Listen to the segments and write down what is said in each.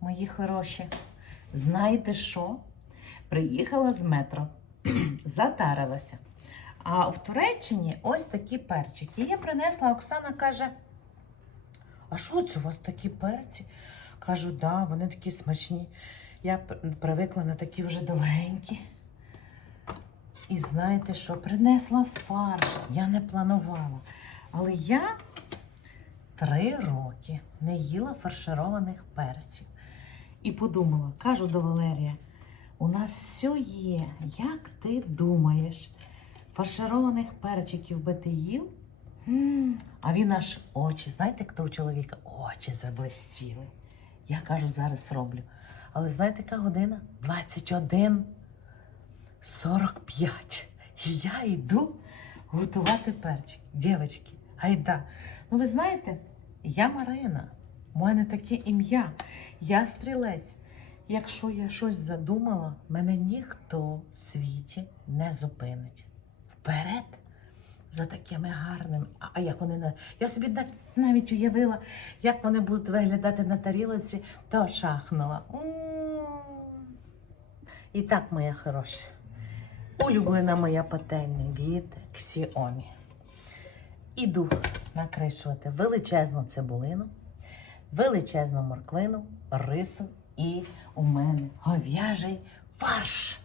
Мої хороші, знаєте що? Приїхала з метро, затарилася. А в Туреччині ось такі перчики. Я принесла, Оксана каже: А що це у вас такі перці? Кажу, да, вони такі смачні. Я привикла на такі вже довгенькі. І знаєте що? Принесла фарш. Я не планувала. Але я три роки не їла фаршированих перців. І подумала, кажу до Валерія, у нас все є. Як ти думаєш? Фаршированих перчиків би ти їв? А він аж очі, знаєте, хто у чоловіка? Очі заблистіли. Я кажу, зараз роблю. Але знаєте, яка година? 21 45. І я йду готувати перчик. Дівчатки, гайда. Ну, ви знаєте, я Марина. У мене таке ім'я. Я стрілець. Якщо я щось задумала, мене ніхто в світі не зупинить. Вперед за такими гарними. А, як вони на. Я собі навіть уявила, як вони будуть виглядати на тарілці, то шахнула. І так, моя хороша. Улюблена моя пательня від Xiaomi. Іду накришувати величезну цибулину, величезну морквину, рису і у мене говяжий фарш.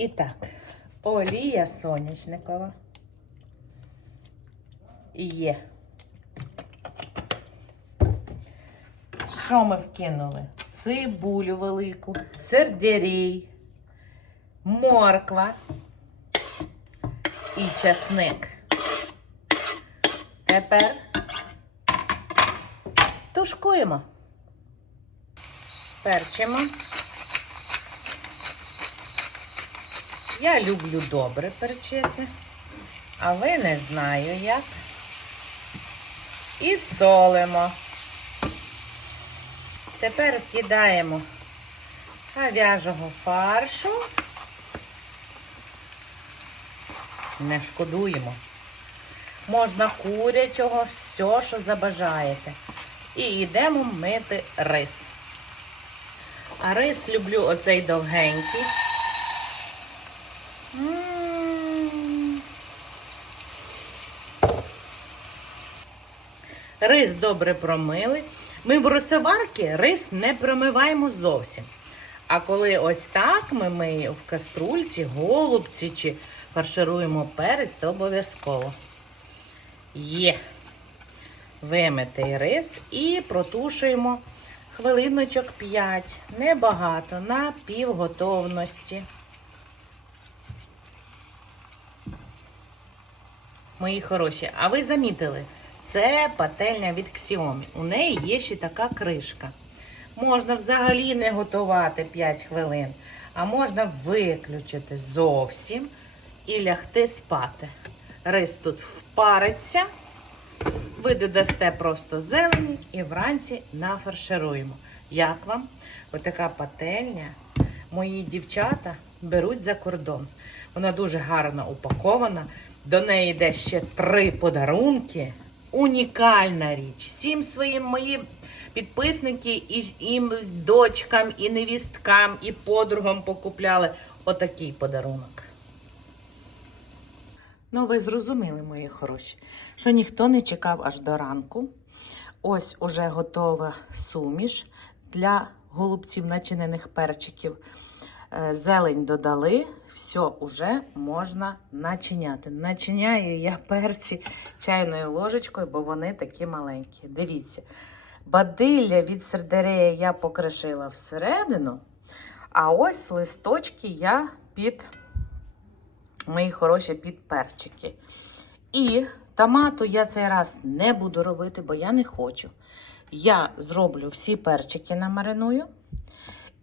І так, олія соняшникова. Є. Що ми вкинули? Цибулю велику, сердярій, морква і часник. Тепер тушкуємо. Перчимо. Я люблю добре перчити, але не знаю як. І солимо. Тепер кидаємо говяжого фаршу. Не шкодуємо. Можна курячого, все, що забажаєте. І йдемо мити рис. А рис люблю оцей довгенький. Рис добре промили. Ми в рисоварки рис не промиваємо зовсім. А коли ось так ми миємо в каструльці, голубці чи фаршируємо перець, то обов'язково. Є вимитий рис і протушуємо хвилиночок 5, небагато, на півготовності. Мої хороші, а ви замітили, це пательня від Xiaomi. У неї є ще така кришка. Можна взагалі не готувати 5 хвилин, а можна виключити зовсім і лягти спати. Рис тут впариться, ви додасте просто зелені і вранці нафаршируємо. Як вам? Отака пательня. Мої дівчата беруть за кордон. Вона дуже гарно упакована. До неї йде ще три подарунки. Унікальна річ. Всім своїм моїм підписники і їм дочкам, і невісткам, і подругам покупляли отакий подарунок. Ну, ви зрозуміли, мої хороші, що ніхто не чекав аж до ранку. Ось уже готова суміш для голубців начинених перчиків. Е, Зелень додали, все уже можна начиняти. Начиняю я перці чайною ложечкою, бо вони такі маленькі. Дивіться, бадилля від сердерея я покришила всередину, а ось листочки я під мої хороші під перчики. І томату я цей раз не буду робити, бо я не хочу. Я зроблю всі перчики намариную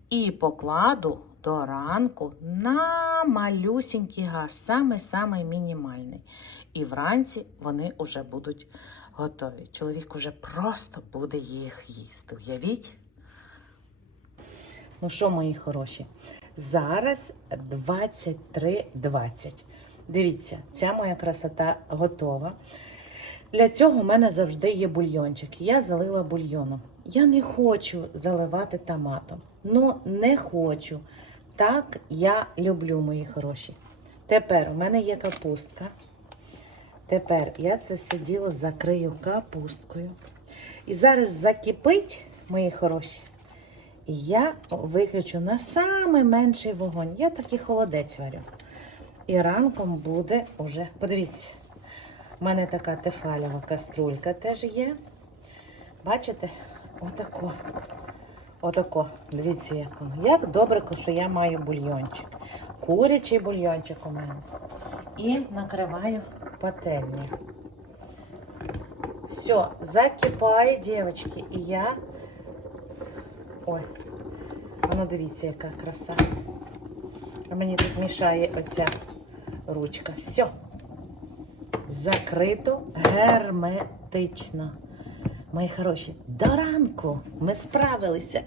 і покладу до ранку на малюсінький газ, самий-самий мінімальний. І вранці вони вже будуть готові. Чоловік уже просто буде їх їсти. Уявіть? Ну що, мої хороші? Зараз 23.20. Дивіться, ця моя красота готова. Для цього в мене завжди є бульйончик. Я залила бульйоном. Я не хочу заливати томатом. Ну, не хочу. Так я люблю, мої хороші. Тепер у мене є капустка. Тепер я це все діло закрию капусткою. І зараз закипить, мої хороші. І я виключу на самий менший вогонь. Я такий холодець варю. І ранком буде уже, подивіться, у мене така тефалєва каструлька теж є. Бачите? Отако. Отако. Дивіться, як воно. Як добре, що я маю бульйончик. Курячий бульйончик у мене. І накриваю пательню. Все, закипає, дівчатки. І я. Ой, воно дивіться, яка краса. А мені тут мішає оця ручка. Все. Закрито герметично. Мої хороші, до ранку ми справилися.